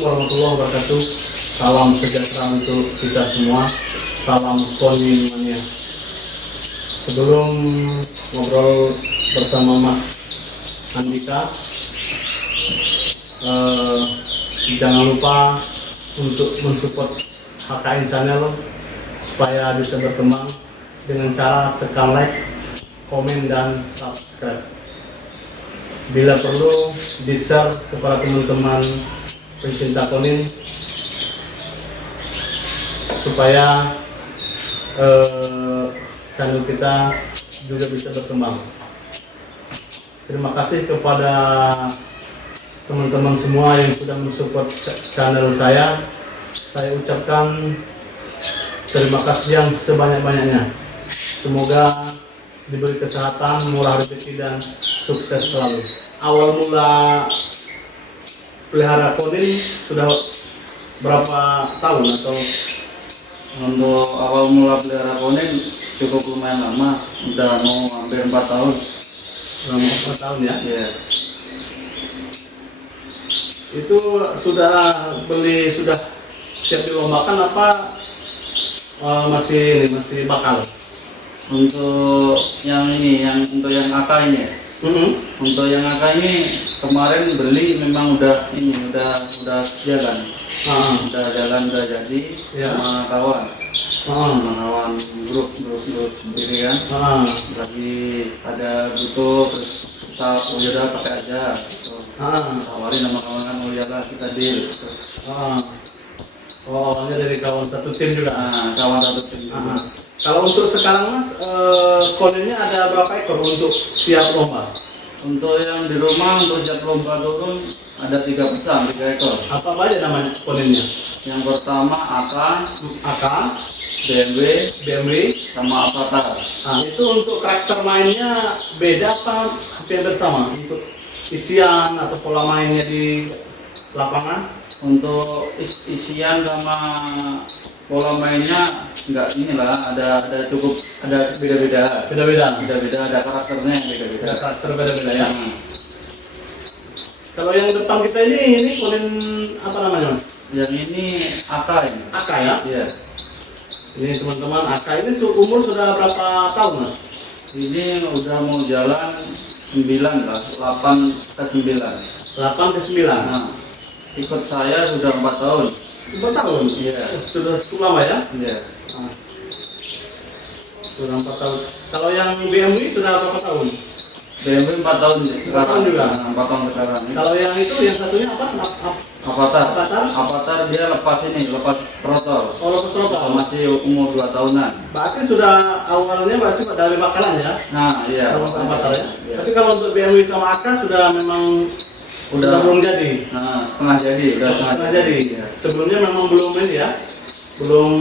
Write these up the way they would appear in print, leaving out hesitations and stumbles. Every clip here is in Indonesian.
warahmatullahi wabarakatuh. Salam sejahtera untuk kita semua. Salam Konin Mania. Sebelum ngobrol bersama Mas Andika, jangan lupa untuk mensupport HKN Channel supaya bisa berkembang dengan cara tekan like, komen, dan subscribe. Bila perlu di-share kepada teman-teman pencinta konin supaya channel kita juga bisa berkembang. Terima kasih kepada teman-teman semua yang sudah mensupport channel saya. Saya ucapkan terima kasih yang sebanyak-banyaknya. Semoga diberi kesehatan, murah rezeki, dan sukses selalu. Awal mula pelihara konin sudah berapa tahun atau? Untuk awal mula pelihara konin cukup lumayan lama, udah mau hampir 4 tahun. 4 tahun ya? Ya. Itu sudah siap dilombakan apa masih bakal? Untuk yang AK ini ya. Untuk yang AK ini kemarin beli memang udah jalan. Udah jadi ya. Sama kawan. Sama kawan grup sendiri kan. Lagi ada butuh terus kita udah pakai aja. Tawarin sama kawan kan, udahlah kita deal. Awalnya dari kawan satu tim juga. Kawan satu tim. Kalau untuk sekarang Mas, koninnya ada berapa ekor untuk siap lomba? Untuk yang di rumah untuk siap lomba turun ada 3 ekor. Apa aja nama koninnya? Yang pertama AK, BMW, sama Avatar. Itu untuk karakter mainnya beda apa hampir sama? Untuk isian atau pola mainnya di lapangan? Untuk isian sama pola mainnya enggak ada beda-beda. Ada karakternya yang beda-beda. Ada karakter beda-beda ya. Kalau yang depan kita ini konin apa namanya Mas? Yang ini AK ini. AK ya? Iya. Ini teman-teman AK ini umur sudah berapa tahun Mas? Ini udah mau jalan 9 lah, 8 ke 9. 8 ke 9. Ikut saya sudah 4 tahun. 4 tahun? Iya. Sudah lama ya? Iya. Sudah 4 tahun. Kalau yang BMW sudah berapa tahun? BMW 4 tahun sekarang juga. 4 tahun sekarang. Kalau yang itu yang satunya apa? Avatar dia lepas trotol. Oh, lepas trotol. Masih umur 2 tahunan. Berarti sudah awalnya dari bakalan ya? Iya. Avatar ya. Iya. Tapi kalau untuk BMW sama AK sudah memang udah belum jadi. Setengah jadi. Setengah jadi. Ya. Sebelumnya memang belum ini ya. Belum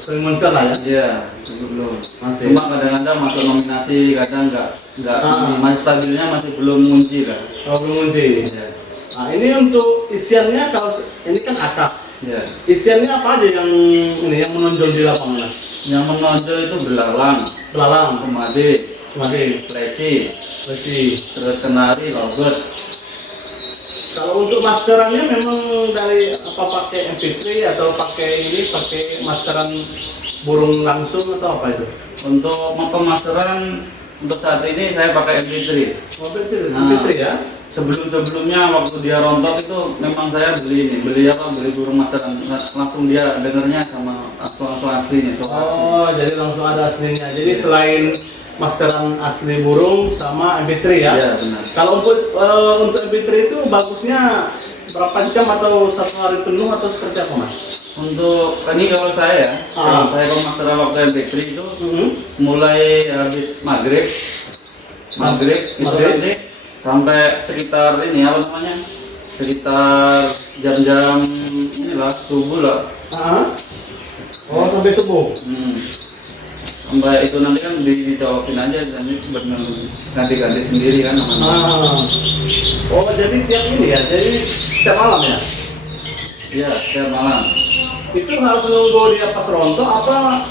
sering moncer lah ya. Iya, belum. Masih. Cuma kadang-kadang masuk nominasi, kadang enggak. Masih stabilnya masih belum muncul lah. Oh, belum muncul. Iya. Nah, ini untuk isiannya kalau ini kan akak. Iya. Isiannya apa aja yang menonjol di lapangan? Yang menonjol itu belalang, kemade, leci, terus kenari, lovebird. Kalau untuk maskerannya memang dari apa pakai MP3 atau pakai maskeran burung langsung atau apa itu? Untuk pemasaran untuk saat ini saya pakai MP3. MP3 ya? Sebelumnya waktu dia rontok itu memang saya beli burung masteran, langsung dia dengernya sama langsung aslinya. Jadi langsung ada aslinya. Jadi selain masteran asli burung sama MP3 ya? Iya, benar. Kalau untuk MP3 itu bagusnya berapa jam atau 1 hari penuh atau seperti apa Mas? Untuk ini kalau saya kalau masteran waktu MP3 itu mulai habis maghrib itu sampai sekitar sekitar jam-jam inilah subuh lah. Sampai subuh. Sampai itu nanti kan dicolokin aja nanti ganti-ganti sendiri kan namanya. Jadi tiap ini ya, jadi setiap malam ya? Iya, setiap malam. Itu harus nunggu dia pas rontok apa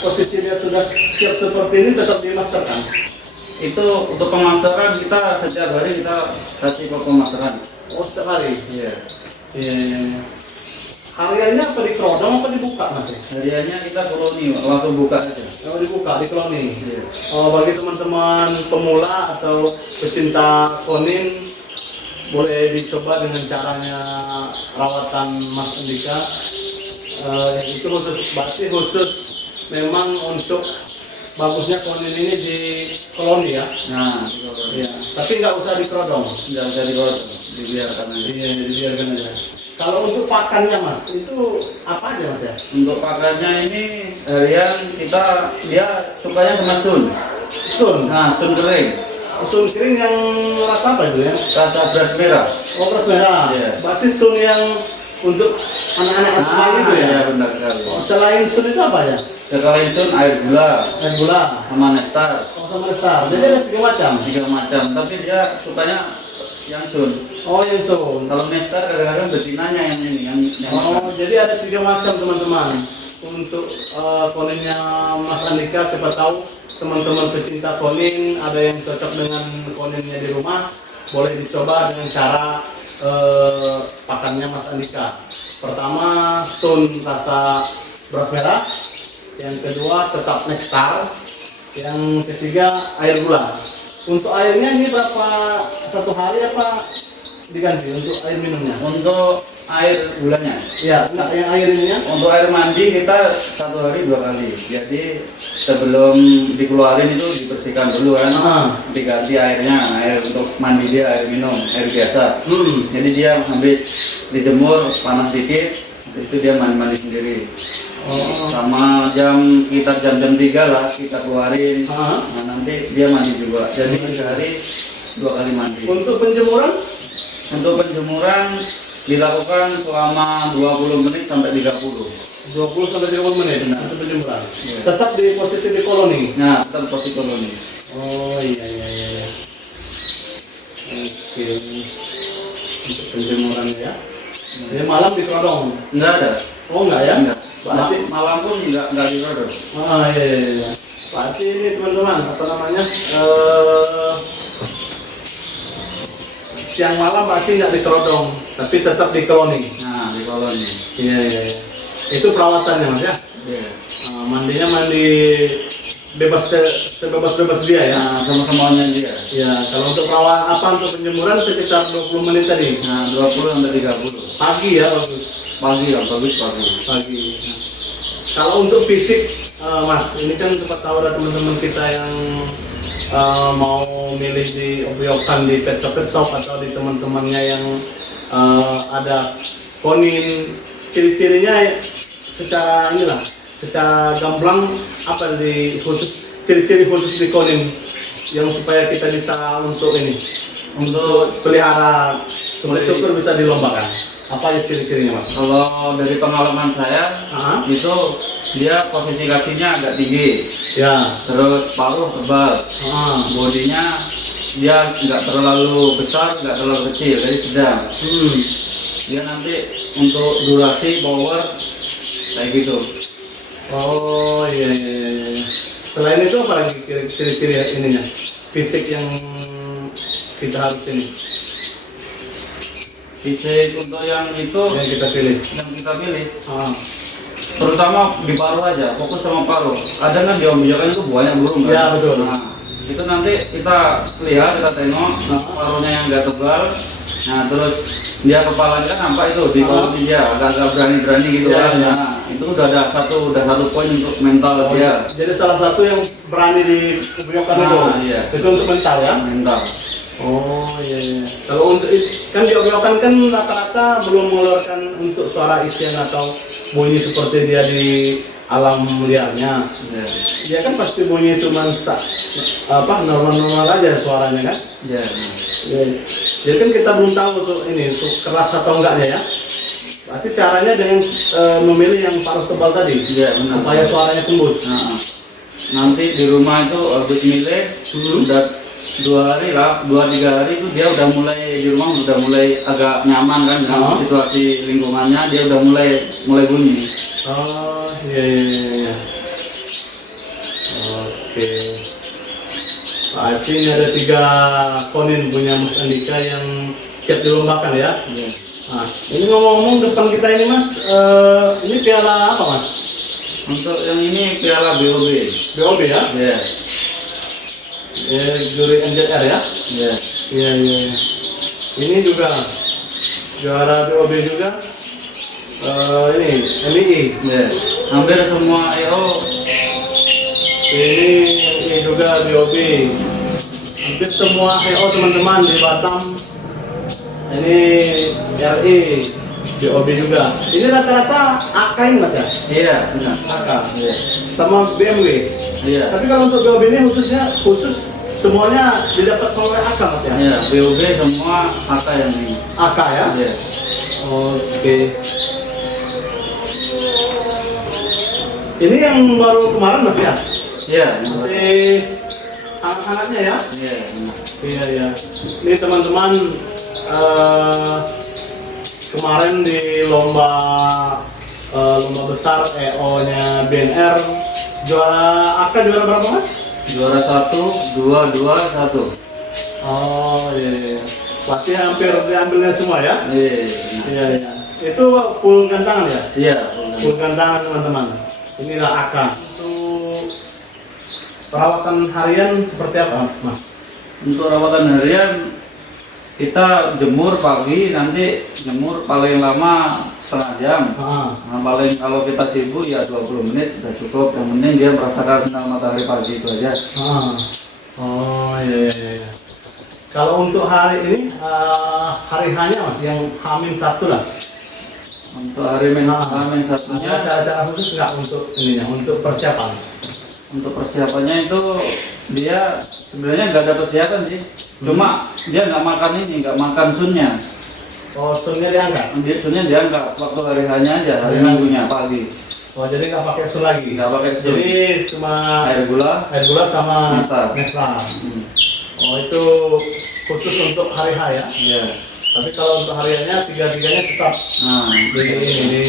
posisi dia sudah siap seperti ini tetap dimasterkan? itu untuk pemasaran kita setiap hari kita kasih ke pemasaran. Oh, setiap hari? Iya. Iya. Hariannya apa di kerodong apa dibuka Mas? Hariannya kita koloni, langsung buka aja. Oh, dibuka di koloni. Iya. Oh, bagi teman-teman pemula atau pecinta konin boleh dicoba dengan caranya rawatan Mas Andika. Itu berarti khusus memang untuk bagusnya konin ini di koloni ya. Nah, di koloni. Iya. Tapi nggak usah di kerodong. Nggak usah dikorot, dibiarkan aja. Iya, dibiarkan aja. Kalau untuk pakannya Mas, itu apa aja Mas ya? Untuk pakannya ini harian kita dia sukanya sama sun. Sun. Nah, sun kering. Sun kering yang rasa apa itu ya? Rasa beras merah. Oh, beras merah. Iya. Berarti sun yang untuk anak-anak SMA itu ya? Iya, benar sekali. Oh, selain sun itu apa ya? Selain sun air gula Air gula. sama nektar. Oh, sama star. Jadi ada 3 macam. 3 macam, tapi dia sukanya yang sun. Oh, yang sun. Kalau nektar kadang-kadang betinanya yang ini yang Oh, jadi ada 3 macam teman-teman. Untuk koninnya Mas Andika, siapa tahu teman-teman pecinta konin ada yang cocok dengan koninnya di rumah, boleh dicoba dengan cara pakannya Mas Andika. Pertama, sun rasa beras merah. Yang kedua, tetap nektar. Yang ketiga, air gula. Untuk airnya ini berapa, satu hari apa diganti untuk air minumnya? untuk air gulanya. Ya, enggak, yang air ininya. Untuk air mandi kita 1 hari 2 kali. Jadi sebelum dikeluarin itu dibersihkan dulu kan, diganti airnya, air untuk mandi dia, air minum, air biasa. Jadi dia habis dijemur panas dikit, habis itu dia mandi sendiri. Oh. Sama kita jam 3 lah kita keluarin. Nah, nanti dia mandi juga. Jadi sehari 2 kali mandi. Untuk penjemuran? Untuk penjemuran dilakukan selama 20 menit sampai 30. 20 sampai 30 menit untuk penjemuran. Iya. Tetap di posisi di koloni. Nah, tetap posisi koloni. Oh iya iya iya. Oke. Untuk penjemurannya ya. Jadi malam di kerodong. Enggak ada. Oh enggak ya? Enggak. Berarti Malam pun enggak dirodok. ah iya iya iya. Berarti ini teman-teman apa namanya? Siang malam berarti nggak di kerodong, tapi tetap di koloni. Nah, di koloni. Iya iya iya. Itu perawatannya Mas ya. Iya. Mandinya mandi bebas sebebas-bebas dia ya. Nah, sama-samanya dia. Ya, kalau untuk perawatan apa untuk penjemuran sekitar 20 menit tadi. Nah, 20 sampai 30. Pagi ya bagus. Pagi ya, bagus pagi. Pagi. Nah, kalau untuk fisik Mas, ini kan sempat tahu ada teman-teman kita yang mau milih di obyokan di pet shop atau di teman-temannya yang ada konin, ciri-cirinya secara inilah, secara gamblang apa di khusus ciri-ciri khusus di konin yang supaya kita bisa untuk ini untuk pelihara syukur bisa dilombakan. Apa ya ciri-cirinya Mas? Kalau dari pengalaman saya, itu dia posisi kakinya agak tinggi. Ya. Terus paruh tebal. Bodinya dia nggak terlalu besar, nggak terlalu kecil, jadi sedang. Dia nanti untuk durasi power kayak gitu. Oh iya iya iya. Selain itu apa lagi ciri-ciri ininya? Fisik yang kita harus ini. Fisik untuk yang itu Yang kita pilih. Terutama di paruh aja, fokus sama paruh. Ada kan di obyokan itu banyak burung kan? Ya betul. Nah, itu nanti kita lihat, kita tengok paruhnya yang nggak tebal. Nah, terus dia kepalanya kan nampak itu di koloni dia agak-agak berani-berani gitu Ya, kan. ya. Nah, itu udah satu poin untuk mental dia. Jadi salah satu yang berani di obyokan itu. Iya. Itu untuk mental ya. Mental. Oh iya iya. Kalau untuk kan di obyokan kan rata-rata belum mengeluarkan untuk suara isian atau bunyi seperti dia di alam liarnya. Iya. Dia kan pasti bunyi cuma normal-normal aja suaranya kan. Iya. Ya. Jadi kan kita belum tahu tuh ini untuk keras atau enggaknya ya. Berarti caranya dengan memilih yang paruh tebal tadi. Iya, benar. Supaya suaranya tembus. Nah, nanti di rumah itu habis milih udah 2 hari lah, 2-3 hari itu dia udah mulai di rumah udah mulai agak nyaman kan dengan situasi lingkungannya, dia udah mulai bunyi. Oh iya iya iya. Oke. Berarti ini ada 3 konin punya Mas Andika yang siap dilombakan ya. Iya. Nah, ini ngomong-ngomong depan kita ini Mas, ini piala apa Mas? Untuk yang ini piala BOB. BOB ya? Iya. Juri NJR ya? Iya. Iya, iya. Ini juga juara BOB juga. Ini MII. Iya. Hampir semua EO. Ini juga BOB. Hampir semua EO teman-teman di Batam. Ini RI, BOB juga. Ini rata-rata AK ini Mas ya? Iya. Benar. AK. Iya. Sama BMW. Iya. Tapi kalau untuk BOB ini khusus semuanya didapat oleh AK Mas ya? Iya. BOB semua AK yang ini. AK ya? Iya. Oke. Ini yang baru kemarin Mas ya? Iya. Masih anak-anaknya ya? Iya. Benar. Iya, iya. Ini teman-teman kemarin di lomba besar EO-nya BNR juara AK juara berapa Mas? Juara 1, 2, 2, 1. Oh iya, iya. Pasti hampir diambilnya semua ya? Iya. Iya, iya. Itu full gantangan ya? Iya. Full gantangan teman-teman. Inilah AK. Untuk perawatan harian seperti apa Mas? Untuk rawatan harian kita jemur pagi, nanti jemur paling lama setengah jam. Nah, paling kalau kita sibuk ya 20 menit sudah cukup. Yang penting dia merasakan sinar matahari pagi itu aja. Oh iya, iya, iya. Kalau untuk hari ini hari hanya Mas yang H-1 lah. Untuk hari H-1-nya Ada acara khusus nggak untuk ininya, untuk persiapan? untuk persiapannya itu dia sebenarnya nggak ada persiapan sih. Cuma dia nggak makan ini, nggak makan sunnya. Oh, sunnya diangkat? Dia sunnya diangkat waktu hari hanya aja, hari minggunya pagi. Oh, jadi nggak pakai sun lagi? Nggak pakai sun. Jadi cuma Air gula sama Nestar. Oh, itu khusus untuk hari H ya? Iya. Tapi kalau untuk hariannya tiga-tiganya tetap jadi ini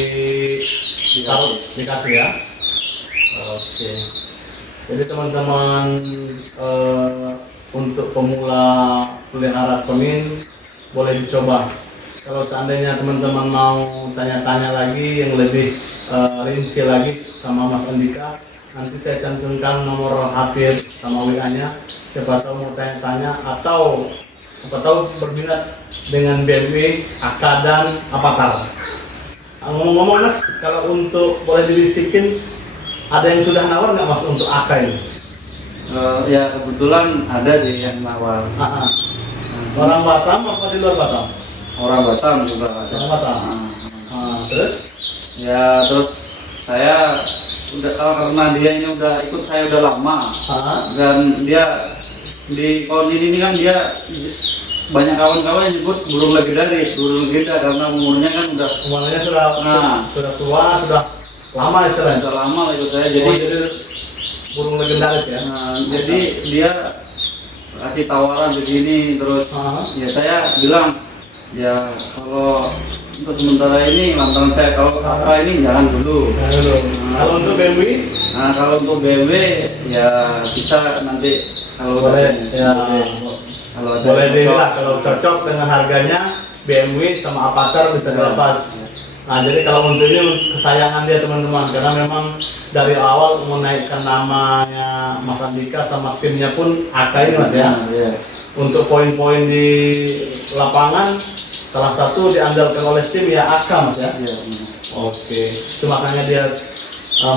dikasih ya? Oke. Jadi teman-teman untuk pemula pelihara konin boleh dicoba. Kalau seandainya teman-teman mau tanya-tanya lagi yang lebih rinci lagi sama Mas Andika, nanti saya cantumkan nomor HP sama WA-nya. Siapa tahu mau tanya-tanya atau siapa tahu berminat dengan BMW, AK dan Avatar. Ngomong-ngomong Mas, kalau untuk boleh dibisikin, ada yang sudah nawar nggak Mas untuk AK ini? Ya kebetulan ada sih yang nawar. Orang Batam apa di luar Batam? Orang Batam juga ada. Orang Batam. Terus? Ya terus saya udah karena dia ini udah ikut saya udah lama. Dan dia di konin ini kan dia banyak kawan-kawan yang nyebut burung legendaris, burung legenda karena umurnya kan umurnya sudah tua, sudah lama istilahnya. Sudah lama ikut saya, jadi burung legendaris ya. Jadi dia kasih tawaran begini terus ya saya bilang ya kalau untuk sementara ini lantaran saya kalau apa ini jangan dulu. Kalau untuk BMW? Nah kalau untuk BMW ya bisa nanti kalau boleh ya. Kalau boleh dilihat kalau cocok dengan harganya BMW sama Avatar bisa dilepas. Nah jadi kalau untuk ini kesayangan dia teman-teman, karena memang dari awal menaikkan namanya Mas Andika sama timnya pun AK ini Mas ya. Untuk poin-poin di lapangan salah satu diandalkan oleh tim ya AK Mas ya. Oke, itu makanya dia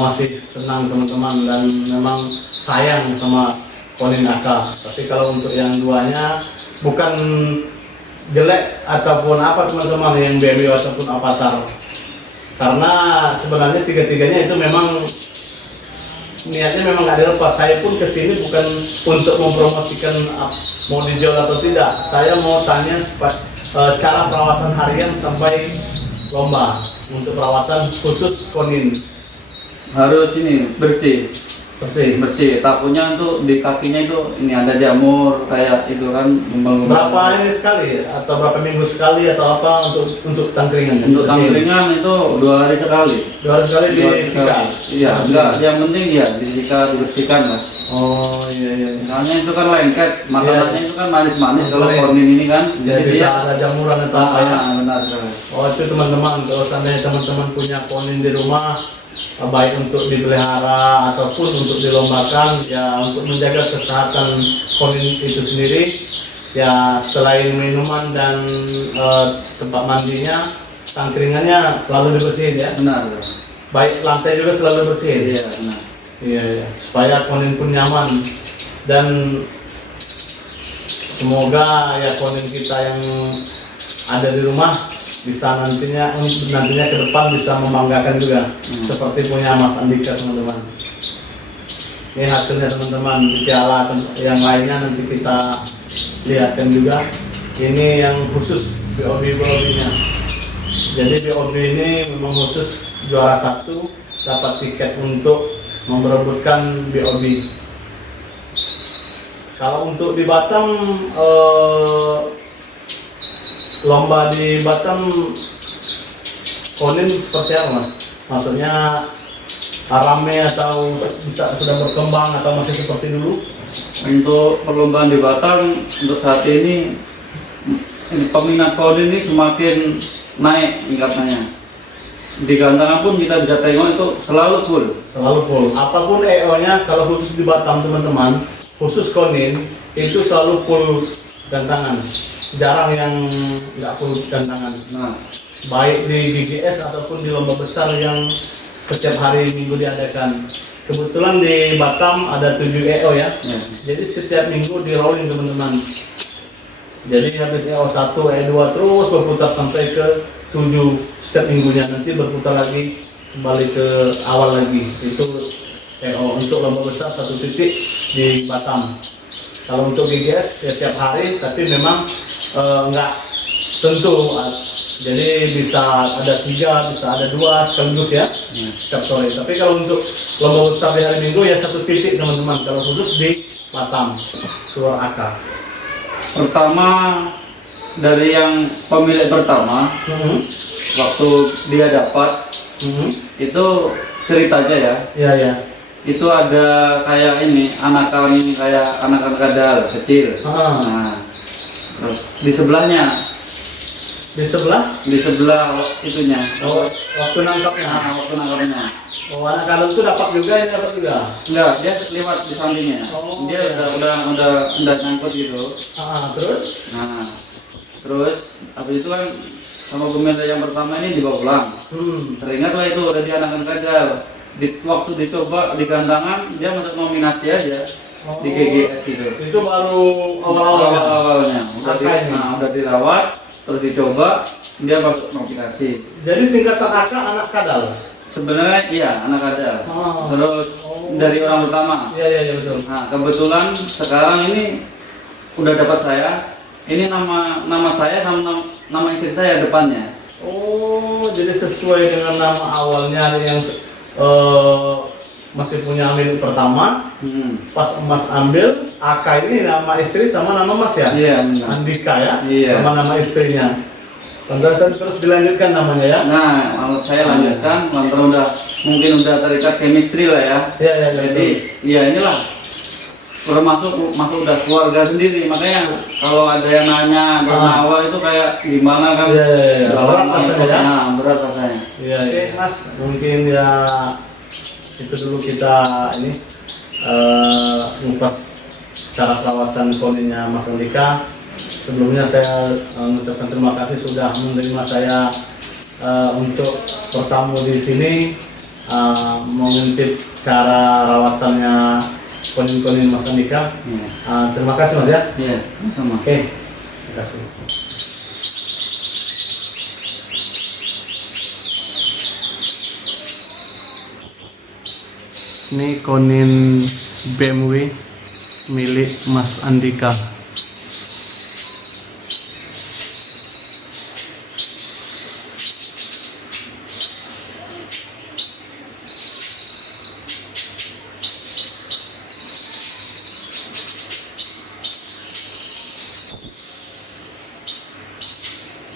masih senang teman-teman dan memang sayang sama konin AK. Tapi kalau untuk yang duanya bukan jelek ataupun apa teman-teman yang BMW ataupun Avatar, karena sebenarnya tiga-tiganya itu memang niatnya memang nggak dilepas. Saya pun kesini bukan untuk mempromosikan mau dijual atau tidak. Saya mau tanya cara perawatan harian sampai lomba untuk perawatan khusus konin. Harus ini bersih. bersih. bersih. Takutnya tuh di kakinya itu ini ada jamur kayak itu kan. Berapa ini sekali atau berapa minggu sekali atau apa untuk tangkringan? Untuk tangkringan itu 2 hari sekali. 2 hari sekali 2 hari disikat. Iya, enggak. Yang penting ya disikat, dibersihkan lah. Oh iya iya. Soalnya itu kan lengket, makanannya itu kan manis-manis. Kalau Boleh. kornin ini kan, Jadi bisa ada jamuran atau apa ya? benar sekali. Oh itu teman-teman, kalau seandainya teman-teman punya konin di rumah, baik untuk dipelihara ataupun untuk dilombakan, ya untuk menjaga kesehatan konin itu sendiri, ya selain minuman dan tempat mandinya, tangkringannya selalu dibersihin ya. Benar. Baik lantai juga selalu bersihin. Iya, benar. Iya, iya. Supaya konin pun nyaman dan semoga ya konin kita yang ada di rumah bisa nantinya ke depan bisa membanggakan juga seperti punya Mas Andika teman-teman. Ini hasilnya teman-teman di piala yang lainnya nanti kita lihatkan juga. Ini yang khusus BOB-nya. Jadi BOB ini memang khusus juara 1 dapat tiket untuk memperebutkan BOB. Kalau untuk di Batam lomba di Batam konin seperti apa Mas? Maksudnya rame atau sudah berkembang atau masih seperti dulu? Untuk perlombaan di Batam untuk saat ini peminat konin ini semakin naik tingkatannya. Di gantangan pun kita bisa tengok itu selalu full. Selalu full. Apapun EO-nya, kalau khusus di Batam teman-teman, khusus konin itu selalu full gantangan. Jarang yang nggak full gantangan. Nah, Baik di GGS ataupun di lomba besar yang setiap hari minggu diadakan. Kebetulan di Batam ada 7 EO ya. ya. Jadi setiap minggu di rolling teman-teman. Jadi habis EO 1, EO 2 terus berputar sampai ke 7 setiap minggunya, nanti berputar lagi kembali ke awal lagi. Itu EO untuk lomba besar 1 titik di Batam. Kalau untuk GGS ya tiap hari, tapi memang enggak tentu. Jadi bisa ada 3, bisa ada 2 sekaligus ya setiap sore. Tapi kalau untuk lomba besar di hari Minggu ya 1 titik teman-teman. Kalau khusus di Batam, keluar akar. Pertama dari yang pemilik pertama, waktu dia dapat itu cerita aja ya. Iya ya. Itu ada kayak ini anakan kayak anak-anak kadal kecil. Nah, terus di sebelahnya, Di sebelah? di sebelah itunya. Oh, waktu nangkapnya. Nah, waktu nangkapnya. Oh, anak kadal itu dapat juga, ini dapat juga. Enggak, dia lewat di sampingnya. Oh. Dia udah nyangkut gitu. Terus? Nah, terus habis itu kan sama pemirsa yang pertama ini dibawa pulang. Teringat lah itu udah di anakan kadal. Waktu dicoba di gantangan dia masuk nominasi aja di GGS itu. Itu baru awal-awal. Awalnya udah dirawat, terus dicoba dia masuk nominasi. Jadi singkatan AK anak kadal. Sebenarnya iya anak kadal. Terus dari orang pertama. Iya betul. Nah kebetulan sekarang ini udah dapat saya. Ini nama saya sama nama istri saya depannya. Oh, jadi sesuai dengan nama awalnya yang masih punya milik pertama. Pas Mas ambil AK ini nama istri sama nama Mas ya? Iya. Andika ya? Iya. Sama nama istrinya. Lantaran terus dilanjutkan namanya ya? Nah, menurut saya lanjutkan, lantaran mungkin udah terikat chemistry lah ya. Iya. Jadi, ya inilah udah masuk udah keluarga sendiri, makanya kalau ada yang nanya awal itu kayak gimana kan? Iya. Berat rasanya ya? Nah, berat rasanya. Iya. Oke Mas, mungkin ya itu dulu kita ini ngupas cara perawatan koninnya Mas Andika. Sebelumnya saya mengucapkan terima kasih sudah menerima saya untuk bertamu di sini, mengintip cara rawatannya konin-konin Mas Andika. Terima kasih Mas ya. Iya, sama. Oke, terima kasih. Ini konin BMW milik Mas Andika.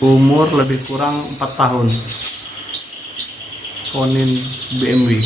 umur lebih kurang 4 tahun. Konin BMW.